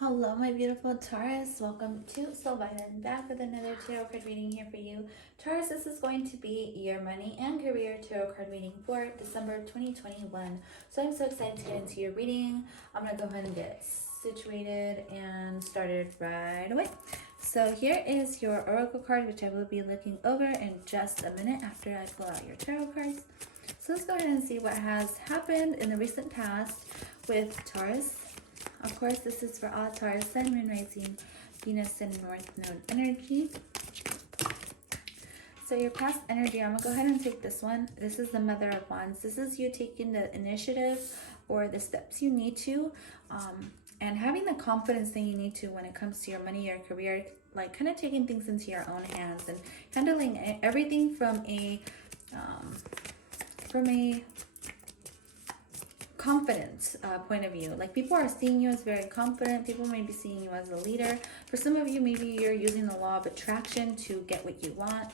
Hello, my beautiful Taurus. Welcome to 𝒁𝒊𝓊𝓈, back with another tarot card reading here for you. Taurus, this is going to be your money and career tarot card reading for December 2021. So I'm so excited to get into your reading. I'm going to go ahead and get situated and started right away. So here is your oracle card, which I will be looking over in just a minute after I pull out your tarot cards. So let's go ahead and see what has happened in the recent past with Taurus. Of course, this is for all Taurus, Sun, Moon, Rising, Venus, and North Node energy. So your past energy, I'm going to go ahead and take this one. This is the Mother of Wands. This is you taking the initiative or the steps you need to and having the confidence that you need to when it comes to your money, your career, like kind of taking things into your own hands and handling everything from a confident point of view. Like, people are seeing you as very confident. People may be seeing you as a leader. For some of you, maybe you're using the law of attraction to get what you want,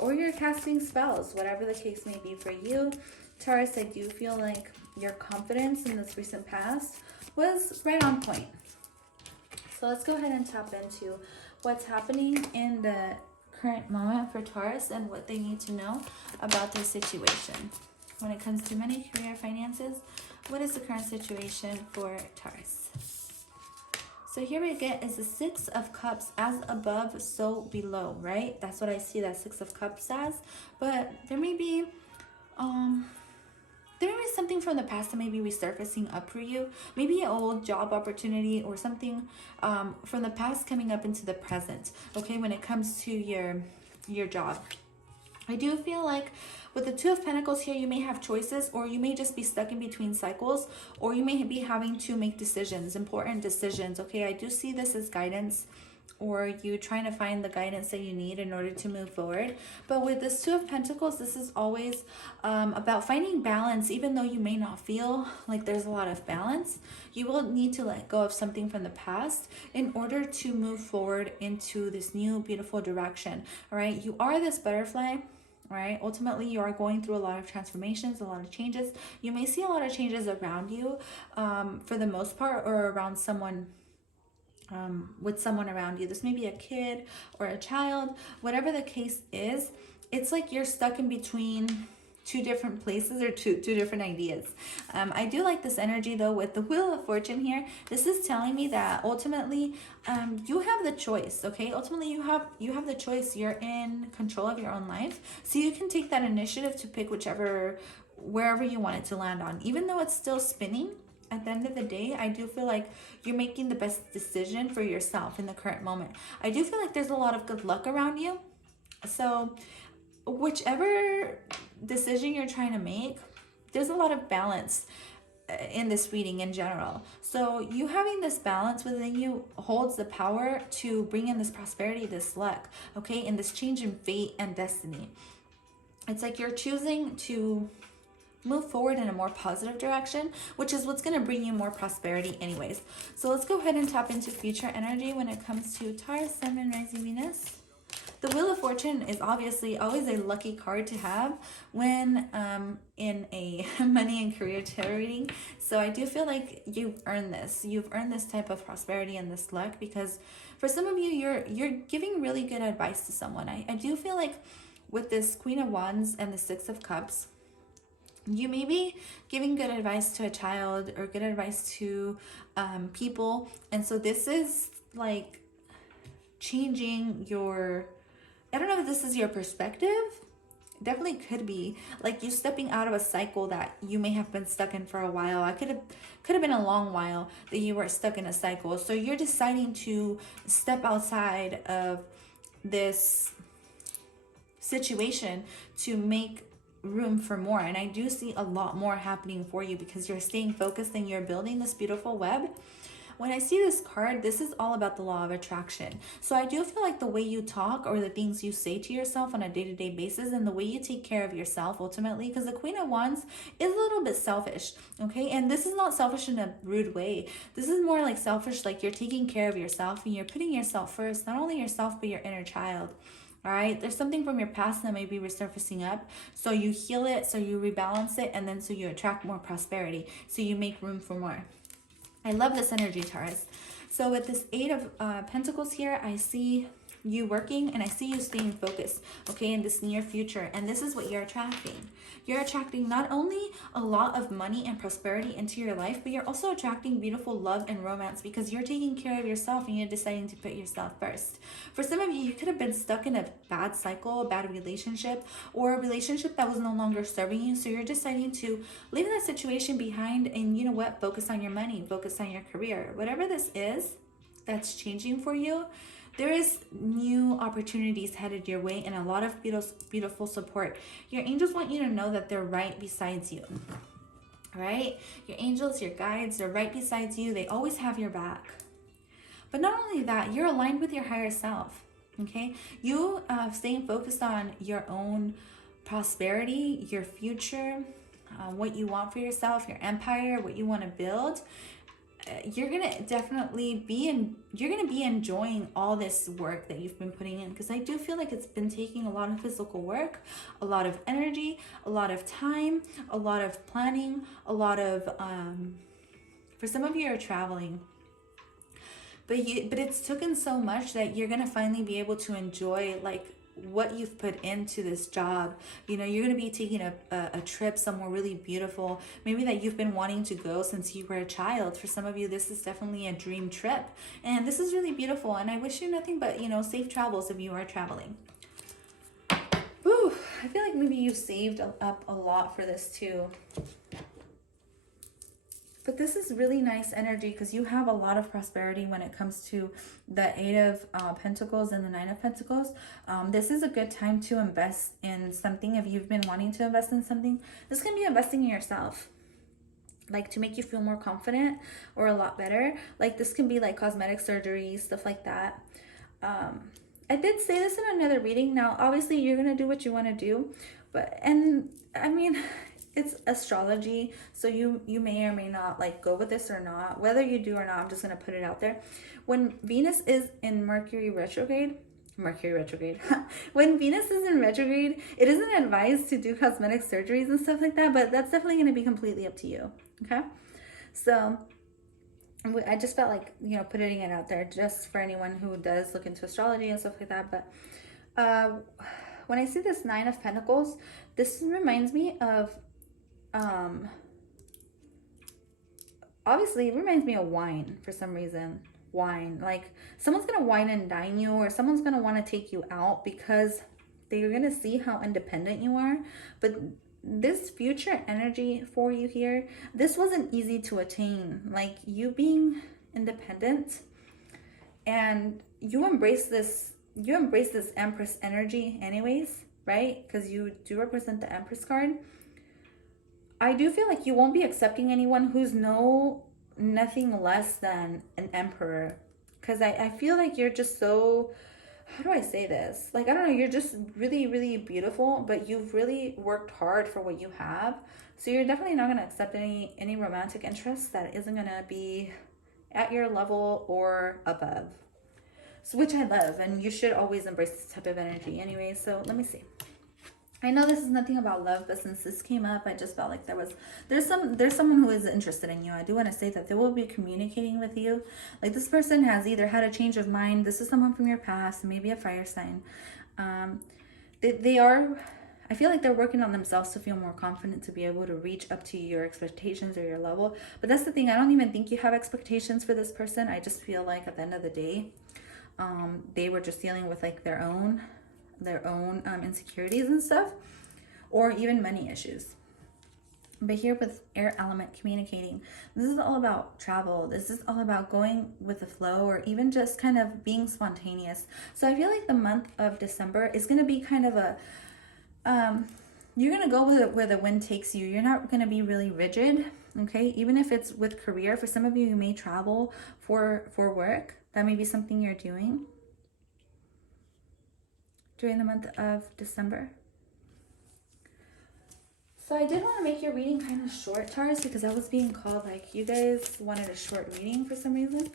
or you're casting spells, whatever the case may be for you. Taurus, I do feel like your confidence in this recent past was right on point. So let's go ahead and tap into what's happening in the current moment for Taurus and what they need to know about their situation. When it comes to money, career, finances, what is the current situation for Taurus? So here we get is the Six of Cups, as above, so below, right? That's what I see that Six of Cups as. But there may be something from the past that may be resurfacing up for you. Maybe an old job opportunity or something from the past coming up into the present, okay, when it comes to your job. I do feel like with the Two of Pentacles here, you may have choices, or you may just be stuck in between cycles, or you may be having to make decisions, important decisions, okay? I do see this as guidance, or you trying to find the guidance that you need in order to move forward. But with this Two of Pentacles, this is always about finding balance. Even though you may not feel like there's a lot of balance, you will need to let go of something from the past in order to move forward into this new beautiful direction. All right, you are this butterfly. Right, ultimately you are going through a lot of transformations, a lot of changes. You may see a lot of changes around you for the most part, or around someone, with someone around you. This may be a kid or a child, whatever the case is. It's like you're stuck in between two different places, or two different ideas. I do like this energy though with the Wheel of Fortune here. This is telling me that ultimately you have the choice, okay? Ultimately you have the choice. You're in control of your own life, so you can take that initiative to pick wherever you want it to land on. Even though it's still spinning, at the end of the day, I do feel like you're making the best decision for yourself in the current moment. I do feel like there's a lot of good luck around you. So whichever decision you're trying to make, there's a lot of balance in this reading in general. So you having this balance within you holds the power to bring in this prosperity, this luck, okay, and this change in fate and destiny. It's like you're choosing to move forward in a more positive direction, which is what's going to bring you more prosperity anyways. So let's go ahead and tap into future energy when it comes to Taurus, Sun, Moon, Rising, Venus. The Wheel of Fortune is obviously always a lucky card to have when in a money and career tarot reading. So I do feel like you've earned this. You've earned this type of prosperity and this luck, because for some of you, you're giving really good advice to someone. I do feel like with this Queen of Wands and the Six of Cups, you may be giving good advice to a child or good advice to people. And so this is like changing your, I don't know if this is your perspective. It definitely could be like you stepping out of a cycle that you may have been stuck in for a while. I could have been a long while that you were stuck in a cycle. So you're deciding to step outside of this situation to make room for more. And I do see a lot more happening for you because you're staying focused and you're building this beautiful web. When I see this card, this is all about the law of attraction. So I do feel like the way you talk or the things you say to yourself on a day-to-day basis and the way you take care of yourself ultimately, because the Queen of Wands is a little bit selfish, okay? And this is not selfish in a rude way. This is more like selfish, like you're taking care of yourself and you're putting yourself first, not only yourself, but your inner child. All right, there's something from your past that may be resurfacing up. So you heal it, so you rebalance it, and then so you attract more prosperity. So you make room for more. I love this energy, Taurus. So with this Eight of Pentacles here, I see you working and I see you staying focused, okay, in this near future. And this is what you're attracting. You're attracting not only a lot of money and prosperity into your life, but you're also attracting beautiful love and romance because you're taking care of yourself and you're deciding to put yourself first. For some of you, you could have been stuck in a bad cycle, a bad relationship, or a relationship that was no longer serving you. So you're deciding to leave that situation behind and, you know what, focus on your money, focus on your career. Whatever this is that's changing for you, there is new opportunities headed your way and a lot of beautiful support. Your angels want you to know that they're right besides you, right? Your angels, your guides, they're right besides you. They always have your back. But not only that, you're aligned with your higher self, okay? You staying focused on your own prosperity, your future, what you want for yourself, your empire, what you want to build. You're gonna definitely be enjoying all this work that you've been putting in, because I do feel like it's been taking a lot of physical work, a lot of energy, a lot of time, a lot of planning, a lot of for some of you are traveling, but it's taken so much that you're gonna finally be able to enjoy like what you've put into this job. You know, you're going to be taking a trip somewhere really beautiful, maybe that you've been wanting to go since you were a child. For some of you, this is definitely a dream trip, and this is really beautiful, and I wish you nothing but, you know, safe travels if you are traveling. Whew, I feel like maybe you saved up a lot for this too. But this is really nice energy because you have a lot of prosperity when it comes to the Eight of Pentacles and the Nine of Pentacles. This is a good time to invest in something. If you've been wanting to invest in something, this can be investing in yourself, like to make you feel more confident or a lot better. Like this can be like cosmetic surgery, stuff like that. I did say this in another reading. Now, obviously, you're going to do what you want to do. And I mean, it's astrology, so you may or may not like go with this or not. Whether you do or not, I'm just going to put it out there. When Venus is in Mercury retrograde, when Venus is in retrograde, it isn't advised to do cosmetic surgeries and stuff like that, but that's definitely going to be completely up to you, okay? So I just felt like, you know, putting it out there just for anyone who does look into astrology and stuff like that. But when I see this Nine of Pentacles, this reminds me of obviously it reminds me of wine for some reason. Wine, like someone's gonna wine and dine you, or someone's gonna want to take you out because they're gonna see how independent you are. But this future energy for you here, this wasn't easy to attain. Like you being independent, and you embrace this Empress energy anyways, right? Because you do represent the Empress card. I do feel like you won't be accepting anyone who's nothing less than an emperor, because I feel like you're just so, how do I say this? Like, I don't know, you're just really, really beautiful, but you've really worked hard for what you have. So you're definitely not going to accept any romantic interest that isn't going to be at your level or above. So, which I love, and you should always embrace this type of energy anyway. So let me see. I know this is nothing about love, but since this came up, I just felt like there's someone who is interested in you. I do want to say that they will be communicating with you. Like this person has either had a change of mind. This is someone from your past, maybe a fire sign. I feel like they're working on themselves to feel more confident to be able to reach up to your expectations or your level. But that's the thing. I don't even think you have expectations for this person. I just feel like at the end of the day, they were just dealing with like their own insecurities and stuff, or even money issues. But here with air element communicating, this is all about travel. This is all about going with the flow, or even just kind of being spontaneous. So I feel like the month of December is going to be kind of a you're going to go with where the wind takes you. You're not going to be really rigid, okay? Even if it's with career, for some of you, you may travel for work. That may be something you're doing during the month of December. So I did want to make your reading kind of short, Taurus, because I was being called like you guys wanted a short reading for some reason.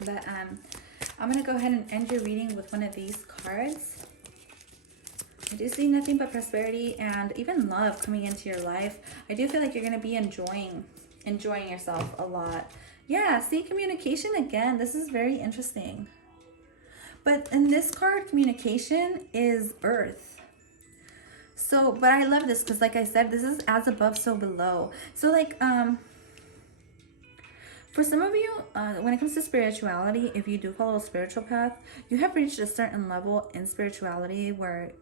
But I'm going to go ahead and end your reading with one of these cards. I do see nothing but prosperity and even love coming into your life. I do feel like you're going to be enjoying yourself a lot. Yeah, see, communication again. This is very interesting. But in this card, communication is earth. So, but I love this because like I said, this is as above, so below. So like, for some of you, when it comes to spirituality, if you do follow a spiritual path, you have reached a certain level in spirituality where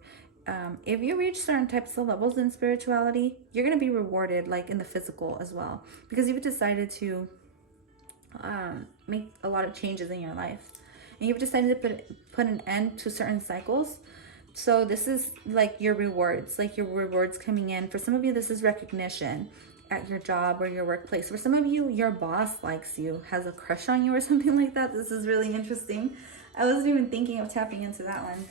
if you reach certain types of levels in spirituality, you're going to be rewarded like in the physical as well, because you've decided to make a lot of changes in your life, and you've decided to put an end to certain cycles. So this is like your rewards, like your rewards coming in. For some of you, this is recognition at your job or your workplace. For some of you, your boss likes you, has a crush on you or something like that. This is really interesting. I wasn't even thinking of tapping into that one.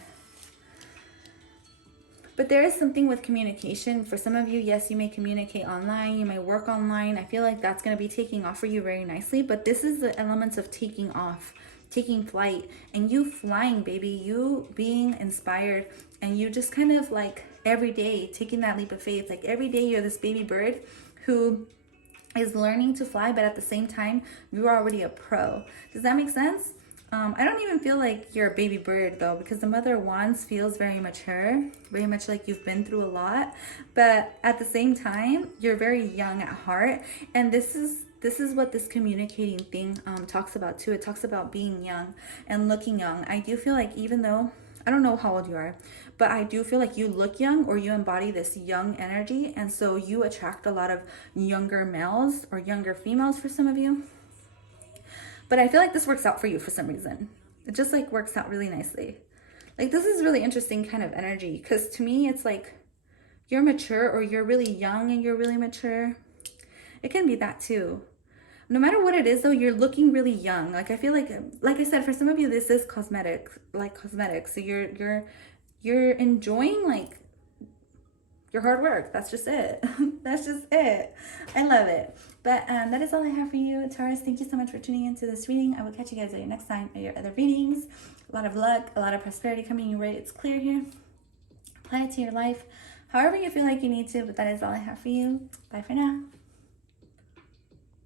But there is something with communication. For some of you, yes, you may communicate online, you may work online. I feel like that's going to be taking off for you very nicely. But this is the elements of taking off, taking flight, and you flying, baby, you being inspired, and you just kind of like every day taking that leap of faith. Like every day you're this baby bird who is learning to fly, but at the same time, you're already a pro. Does that make sense? I don't even feel like you're a baby bird though, because the Mother of Wands feels very mature, very much like you've been through a lot, but at the same time, you're very young at heart. And this is what this communicating thing talks about too. It talks about being young and looking young. I do feel like, even though I don't know how old you are, but I do feel like you look young, or you embody this young energy, and so you attract a lot of younger males or younger females for some of you. But I feel like this works out for you for some reason. It just like works out really nicely. Like this is really interesting kind of energy, because to me it's like you're mature, or you're really young and you're really mature. It can be that too. No matter what it is though, you're looking really young. Like I feel like I said, for some of you this is cosmetics. So you're enjoying like your hard work. That's just it. That's just it. I love it. But that is all I have for you, Taurus. Thank you so much for tuning into this reading. I will catch you guys at your next time at your other readings. A lot of luck, a lot of prosperity coming your way. It's clear here. Apply it to your life however you feel like you need to, but that is all I have for you. Bye for now.